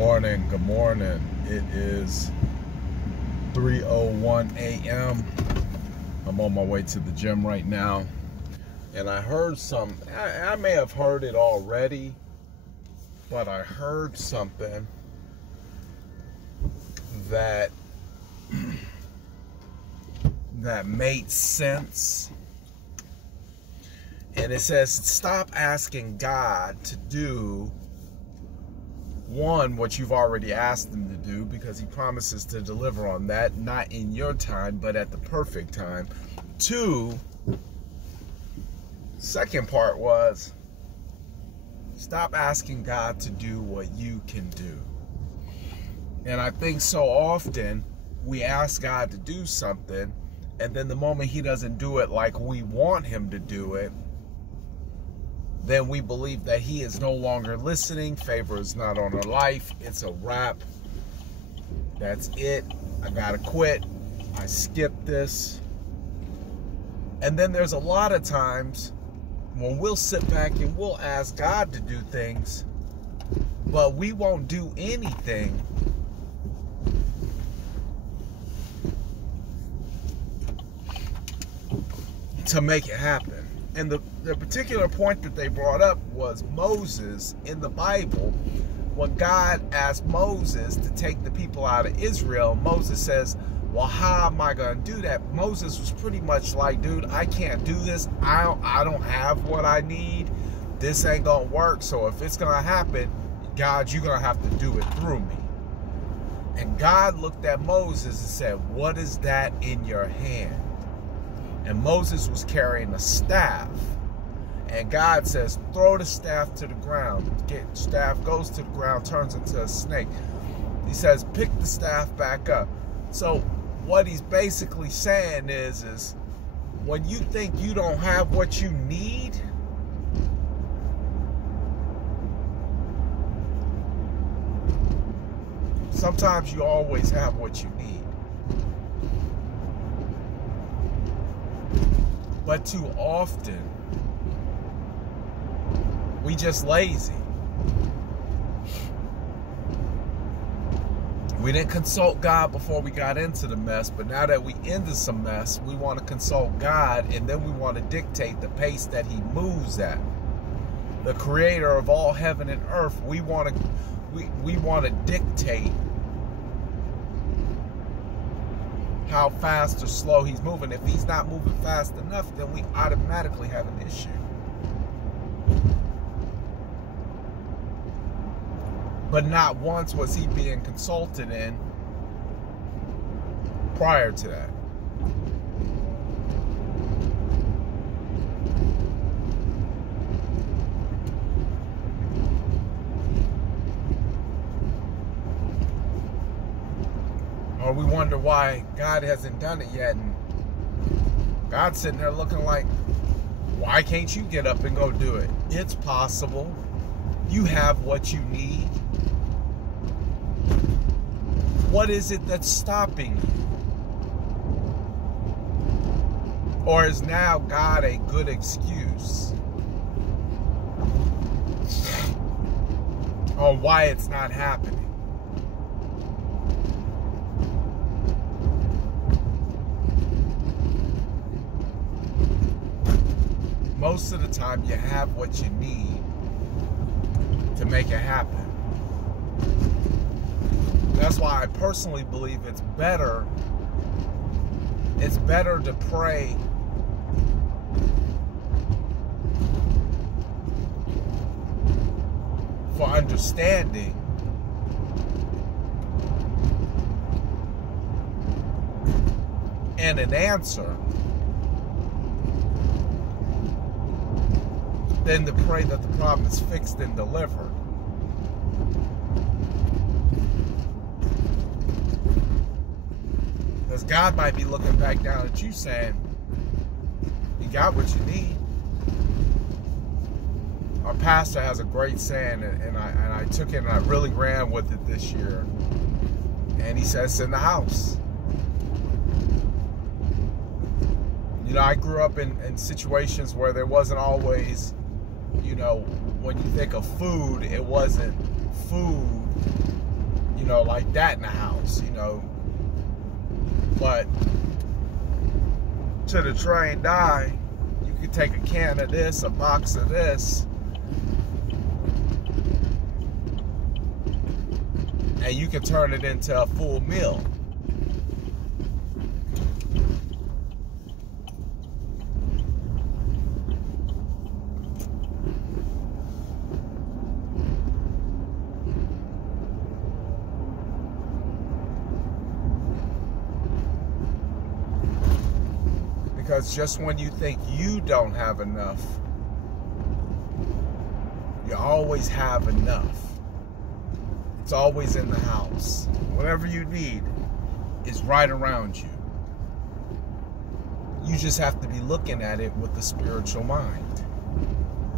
morning. Good morning. It is 3:01 a.m. I'm on my way to the gym right now. And I heard I may have heard it already, but I heard something that made sense. And it says, stop asking God to do what you've already asked him to do, because he promises to deliver on that, not in your time, but at the perfect time. 2, second part was, stop asking God to do what you can do. And I think so often we ask God to do something, and then the moment he doesn't do it like we want him to do it, then we believe that he is no longer listening. Favor is not on our life. It's a wrap. That's it. I gotta quit. I skipped this. And then there's a lot of times when we'll sit back and we'll ask God to do things, but we won't do anything to make it happen. And the particular point that they brought up was Moses in the Bible. When God asked Moses to take the people out of Israel, Moses says, well, how am I going to do that? Moses was pretty much like, dude, I can't do this. I don't have what I need. This ain't going to work. So if it's going to happen, God, you're going to have to do it through me. And God looked at Moses and said, what is that in your hand? And Moses was carrying a staff. And God says, throw the staff to the ground. Staff goes to the ground, turns into a snake. He says, pick the staff back up. So what he's basically saying is when you think you don't have what you need, sometimes you always have what you need. But too often, we just lazy. We didn't consult God before we got into the mess, but now that we into some mess, we want to consult God, and then we want to dictate the pace that he moves at. The creator of all heaven and earth, we want to dictate how fast or slow he's moving. If he's not moving fast enough, then we automatically have an issue. But not once was he being consulted in prior to that. Or we wonder why God hasn't done it yet, and God's sitting there looking like, why can't you get up and go do it? It's possible. You have what you need. What is it that's stopping you? Or is now God a good excuse on why it's not happening? Most of the time, you have what you need to make it happen. That's why I personally believe it's better to pray for understanding and an answer than to pray that the problem is fixed and delivered. Because God might be looking back down at you saying, you got what you need. Our pastor has a great saying, and I took it and I really ran with it this year. And he says, it's in the house. You know, I grew up in situations where there wasn't always, you know, when you think of food, it wasn't food you know, like that in the house, you know. But to the trained eye, you could take a can of this, a box of this, and you can turn it into a full meal. Because just when you think you don't have enough, you always have enough. It's always in the house. Whatever you need is right around you. You just have to be looking at it with the spiritual mind.